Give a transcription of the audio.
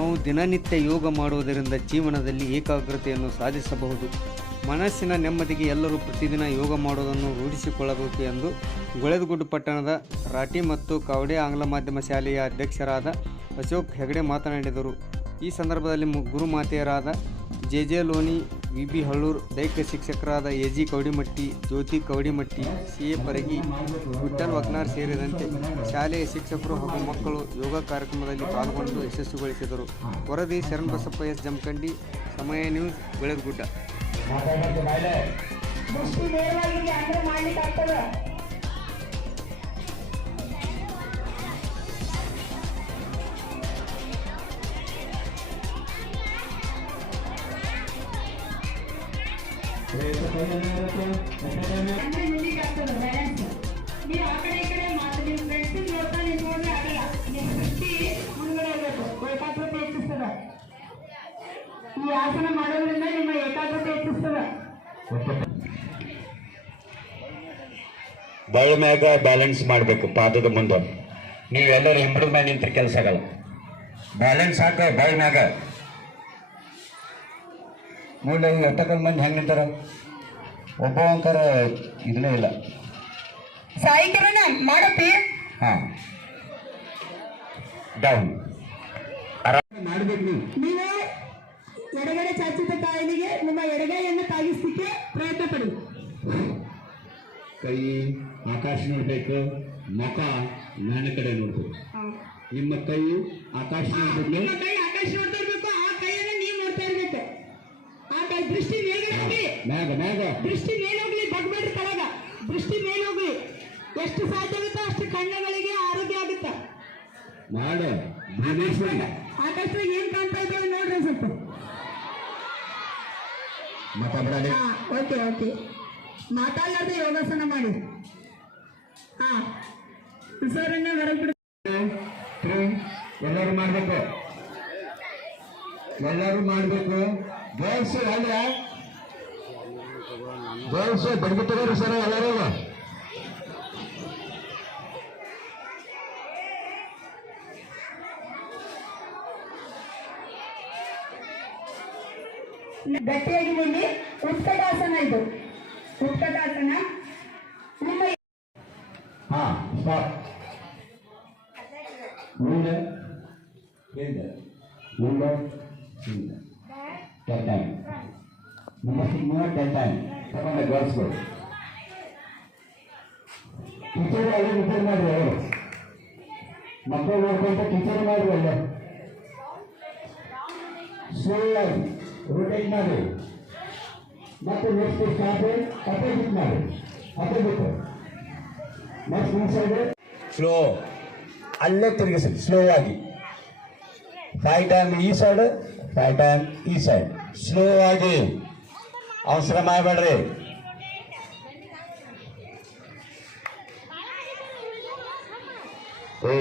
ನಾವು ದಿನನಿತ್ಯ ಯೋಗ ಮಾಡುವುದರಿಂದ ಜೀವನದಲ್ಲಿ ಏಕಾಗ್ರತೆಯನ್ನು ಸಾಧಿಸಬಹುದು. ಮನಸ್ಸಿನ ನೆಮ್ಮದಿಗೆ ಎಲ್ಲರೂ ಪ್ರತಿದಿನ ಯೋಗ ಮಾಡುವುದನ್ನು ರೂಢಿಸಿಕೊಳ್ಳಬೇಕು ಎಂದು ಗುಳೇದಗುಡ್ಡ ಪಟ್ಟಣದ ರಾಟಿ ಮತ್ತು ಕವಡೆ ಆಂಗ್ಲ ಮಾಧ್ಯಮ ಶಾಲೆಯ ಅಧ್ಯಕ್ಷರಾದ ಅಶೋಕ್ ಹೆಗಡೆ ಮಾತನಾಡಿದರು. ಈ ಸಂದರ್ಭದಲ್ಲಿ ಗುರುಮಾತೆಯರಾದ ಜೆ ಲೋನಿ, ವಿ ಹಳ್ಳೂರು, ದೈಹಿಕ ಶಿಕ್ಷಕರಾದ A Kavadimatti, Jyothi Kavadimatti, C Paragi, Vitthal ವಗ್ನಾರ್ ಸೇರಿದಂತೆ ಶಾಲೆಯ ಶಿಕ್ಷಕರು ಹಾಗೂ ಮಕ್ಕಳು ಯೋಗ ಕಾರ್ಯಕ್ರಮದಲ್ಲಿ ಪಾಲ್ಗೊಂಡು ಯಶಸ್ವಿಗೊಳಿಸಿದರು. ವರದಿ ಶರಣಬಸಪ್ಪ ಎಸ್ ಜಮಖಂಡಿ, ಸಮಯ ನ್ಯೂಸ್, ಗುಳೇದಗುಡ್ಡ. ನೀವು ಆ ಕಡೆ ಈ ಕಡೆ ಮಾತು ನಿಮ್ಮ ಫ್ರೆಂಡ್ಸ್ ನೋಡ್ತಾ ನಿಂತ್ಕೊಂಡ್ರೆ ಆಗಲ್ಲ. ನಿಮ್ಮ ದೃಷ್ಟಿ ಮುಂದ್ಗಡೆ ಇರಬೇಕು. ಏಕಾಗ್ರತೆ ಹೆಚ್ಚಿಸ್ತದ. ಈ ಆಸನ ಮಾಡೋದ್ರಿಂದ ನಿಮ್ಮ ಏಕಾಗ್ರತೆ ಹೆಚ್ಚಿಸ್ತದ. ಬಯಲು ಮ್ಯಾಗ ಬ್ಯಾಲೆನ್ಸ್ ಮಾಡಬೇಕು. ಪಾದದ ಮುಂದೆ ನೀವೆಲ್ಲರೂ ಹಿಂಬಡ ಮ್ಯಾಗ ನಿಂತ ಕೆಲಸ ಆಗಲ್ಲ. ಬ್ಯಾಲೆನ್ಸ್ ಹಾಕ ಬಯಲು ಮ್ಯಾಗ. ನೋಡಿ ಎಷ್ಟೊಂದು ಮಂದಿ ಹೆಂಗೆ ನಿಂತಾರ, ಒಬ್ಬ ಅಂಕಾರ ಇದನ್ನೇ ಇಲ್ಲ. ಸಾಯಿಕರಣ ಮಾಡಪ್ಪಿ. ಹಾಂ, ಡೌನ್ ಮಾಡಬೇಕು. ನೀವು ಎಡಗಡೆ ಚಾಚಿದ ಕಾಯಿಲೆಗೆ ನಿಮ್ಮ ಎಡಗೈಯನ್ನು ತಾಗಿಸಲಿಕ್ಕೆ ಪ್ರಯತ್ನ ಪಡಿ. ಕೈ ಆಕಾಶ ನೋಡ್ಬೇಕು, ಮುಖ ನನ್ನ ಕಡೆ ನೋಡ್ಬೇಕು. ನಿಮ್ಮ ಕೈ ಆಕಾಶ ನೋಡ್ಬೇಕು. ನಿಮ್ಮ ಕೈ ಆಕಾಶ ನೋಡ್ತಾ ಇರ್ಬೇಕು. ಆ ಕೈಯನ್ನು ನೀವು ನೋಡ್ತಾ ಇರ್ಬೇಕು. ಆ ಕೈ ದೃಷ್ಟಿ ಮೇಲ್ಗಡೆ ಹೋಗಿ, ಮ್ಯಾಗ ದೃಷ್ಟಿ ಮೇಲೆ ಹೋಗ್ಲಿ, ಬಗ್ಬೇಡ್ರಿ ತಳಗ. ದೃಷ್ಟಿ ಮೇಲೆ ಹೋಗ್ಲಿ. ಎಷ್ಟು ಸಾಧ್ಯವಿತ್ತೋ ಅಷ್ಟು ಕಣ್ಣುಗಳಿಗೆ ಆರೋಗ್ಯ ಆಗುತ್ತೆ. ಮಾಡ ಆಕಾಶದಾಗ ಏನ್ ಕಾಣ್ತಾ ಇದ್ದೇವೆ ನೋಡ್ರಿ ಸ್ವಲ್ಪ. ಓಕೆ ಮಾತಾಡಲಾರ್ದೆ ಯೋಗಾಸನ ಮಾಡಿ. ಹಾ, ಸರನ್ನ ಹೊರಗೆ ಬಿಡ. ಎಲ್ಲರೂ ಮಾಡ್ಬೇಕು, ಎಲ್ಲರೂ ಮಾಡ್ಬೇಕು. ಗರ್ಲ್ಸ್ ಅಲ್ಲ, ಗರ್ಲ್ಸ್ ಬಡ್ಗಿ ತಗೋರಿ ಸರ್ ಎಲ್ಲರೂ. ಗಟ್ಟಿಯಾಗಿ ನಿಲ್ಲಿ. ಉತ್ಕಟಾಸನ ಇದು. ಉತ್ಕಟಾಸನ ನಿಮ್ಮ ಹಾ ಸ್ಟಾಪ್. ಮುಂದೆ ಹಿಂದೆ, ಮುಂದೆ ಹಿಂದೆ. 10 ಟೈಮ್. ನಮಸ್ತೆ 10 ಟೈಮ್. ತಗೊಂಡೆ ಗರ್ಲ್ಸ್ಗಳು. ಟೀಚರ್ ಅಲ್ಲಿ ರಿಪೇರ್ ಮಾಡ್ರಿ. ಅವರು ಮಕ್ಕಳು ನೋಡ್ಕೊಂತ ಟೀಚರ್ ಮಾಡ್ರಿ. ಅಲ್ಲ ಸ್ಲೋ ಆಗಿ ರೊಟೇಟ್ ಮಾಡಿ. ಮತ್ತೆ ನೆಕ್ಸ್ಟ್ ಸ್ಟಾಪ್ ಅಪೋಸಿಟ್ ಮಾಡಿ. Opposite next inside slow. ಅಲ್ಲೇ ತಿರುಗಿಸಿ ಸ್ಲೋ ಆಗಿ. 5 ಟೈಮ್ ಈ ಸೈಡ್, 5 ಟೈಮ್ ಈ ಸೈಡ್. ಸ್ಲೋ ಆಗಿ, ಅವಸರ ಮಾಡಬೇಡ್ರಿ. ಓ